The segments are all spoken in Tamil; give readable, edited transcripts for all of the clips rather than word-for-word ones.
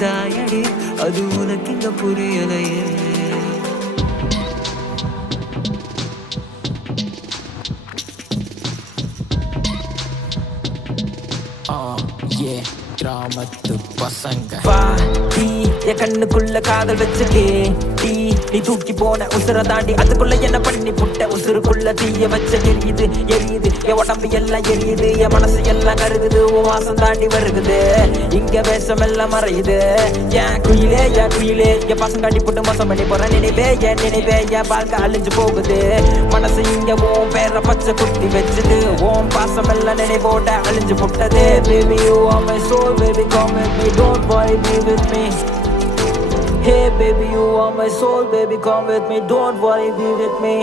இருந்தாயடி, அது உனக்கு இங்க புரியலையே. கிராமத்து பசங்க டீ என் கண்ணுக்குள்ள காதல் வச்சுக்கே டீ, நீ தூக்கி போன உசுர தாண்டி அதுக்குள்ள என்ன பண்ணி புட்ட, உசுருக்குள்ள தீய வச்ச எரியுது எரியுது, என் உடம்பு எல்லாம் எரியுது, என் மனசு எல்லாம் கருகுது, உன் வாசம் தாண்டி வருகுது, இங்க வேஷம் எல்லாம் மறையுது. என் குயிலே என் பசங்க அடி போட்டு மோசம் பண்ணி போற நினைவே, என் வாழ்க்கை அழிஞ்சு போகுது. மனசு இங்க உன் பேர பச்சை குத்தி வச்சுது, உன் பாசம் எல்லாம் நினைவோட அழிஞ்சு புட்டது. Baby you are my soul, baby come with me, don't worry, be with me. Hey baby you are my soul, baby come with me, don't worry, be with me.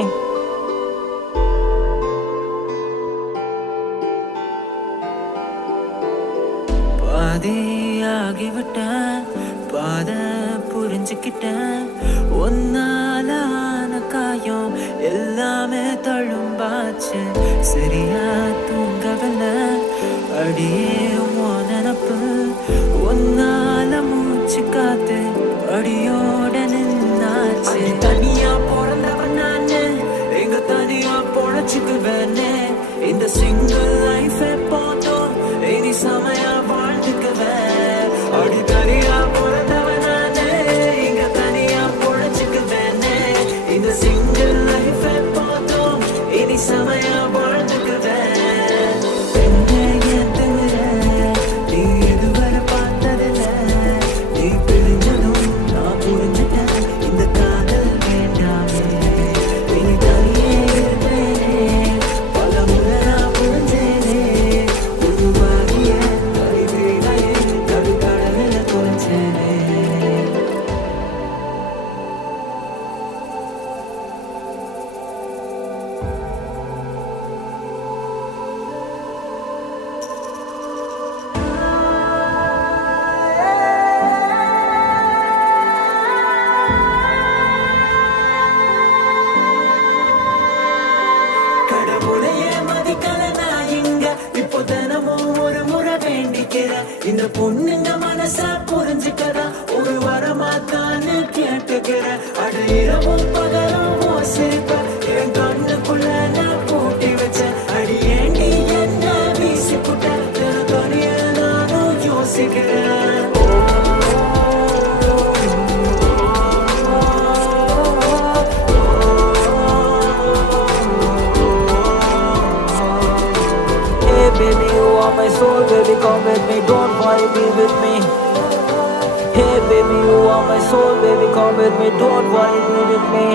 பாதியாகிவிட்டேன், பாத புரிஞ்சுக்கிட்டேன், ஒன்னாலான காயம் எல்லாமே தழும்பாச்சு, சரியா தூங்கவில்லை அடியே உன் நினப்பு, ஒன்னால மூச்சு காத்து அடியோட நின்னாச்சு. தனியா பிறந்தவன் நானு, எங்க தனியா பொழைச்சுக்குவேனே, இந்த சிங்கிள் லைஃப் போதும் இனி செமையா வாழ்ந்துக்குவேன். அடி தனியா பிறந்தவன் நானு, எங்க தனியா பொழைச்சுக்குவேனே, இந்த சிங்கிள் லைஃப் போதும் இனி செமையா வாழ்ந்துக்குவேன். இந்த பொண்ணுங்க மனச புரிஞ்சுக்கதா ஒரு வரமாத்தான்னு கேட்டுக்கிறேன். அடு இரவும் பகலும் சிரிப்ப என் கண்ணுக்குள்ள நான் பூட்டி வச்சேன். அடி ஏண்டி என்ன வீசி புட்ட தனிய நானும் யோசிக்கிறேன். Baby you are my soul, baby come with me, don't worry, be with me. Hey baby you are my soul, baby come with me, don't worry, be with me.